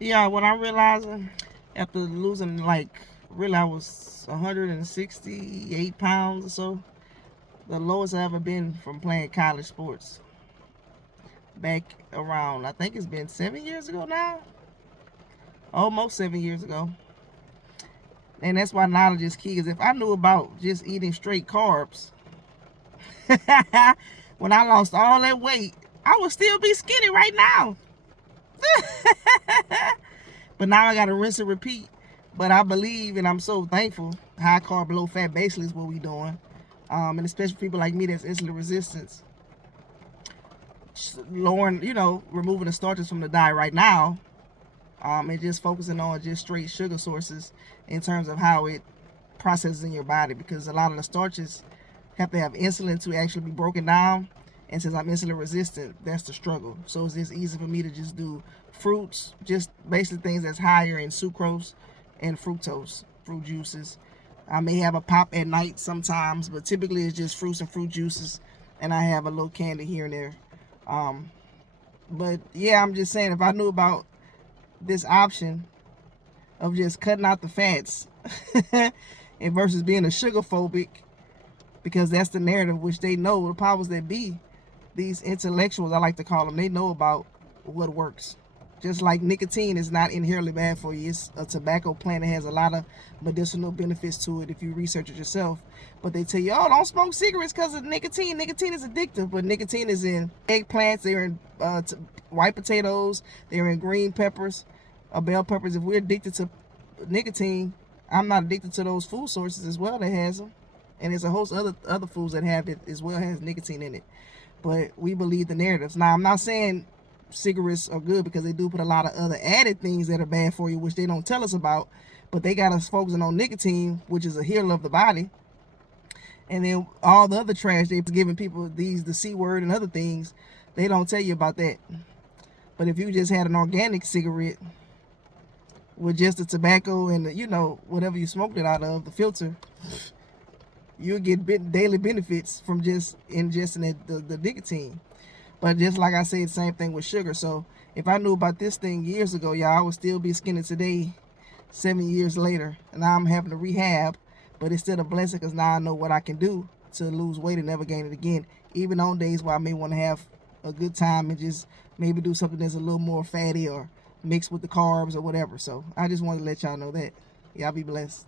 Yeah, what I realized after losing, like, really, I was 168 pounds or so. The lowest I ever been from playing college sports. Back around, I think it's been 7 years ago now. Almost 7 years ago. And that's why knowledge is key. Because if I knew about just eating straight carbs, when I lost all that weight, I would still be skinny right now. But now I got to rinse and repeat. But I believe and I'm so thankful. High carb, low fat basically is what we doing. And especially people like me that's insulin resistance. Lowering, removing the starches from the diet right now. And just focusing on just straight sugar sources in terms of how it processes in your body, because a lot of the starches have to have insulin to actually be broken down. And since I'm insulin resistant, that's the struggle. So it's just easy for me to just do fruits, just basically things that's higher in sucrose and fructose, fruit juices. I may have a pop at night sometimes, but typically it's just fruits and fruit juices, and I have a little candy here and there. Um, but yeah, I'm just saying, if I knew about this option of just cutting out the fats and versus being a sugar phobic, because that's the narrative which they know, the powers that be, these intellectuals, I like to call them, they know about what works. Just like nicotine is not inherently bad for you. It's a tobacco plant that has a lot of medicinal benefits to it if you research it yourself. But they tell you, oh, don't smoke cigarettes because of nicotine. Nicotine is addictive. But nicotine is in eggplants, they're in white potatoes, they're in green peppers, bell peppers. If we're addicted to nicotine, I'm not addicted to those food sources as well that has them. And there's a host of other foods that have it as well, has nicotine in it. But we believe the narratives. Now, I'm not saying cigarettes are good, because they do put a lot of other added things that are bad for you, which they don't tell us about. But they got us focusing on nicotine, which is a healer of the body. And then all the other trash they're giving people, the C word and other things, they don't tell you about that. But if you just had an organic cigarette with just the tobacco and whatever you smoked it out of, the filter, you'll get daily benefits from just ingesting the nicotine. But just like I said, same thing with sugar. So if I knew about this thing years ago, y'all, I would still be skinny today, 7 years later. And now I'm having to rehab, but it's still a blessing, because now I know what I can do to lose weight and never gain it again. Even on days where I may want to have a good time and just maybe do something that's a little more fatty or mixed with the carbs or whatever. So I just wanted to let y'all know that. Y'all be blessed.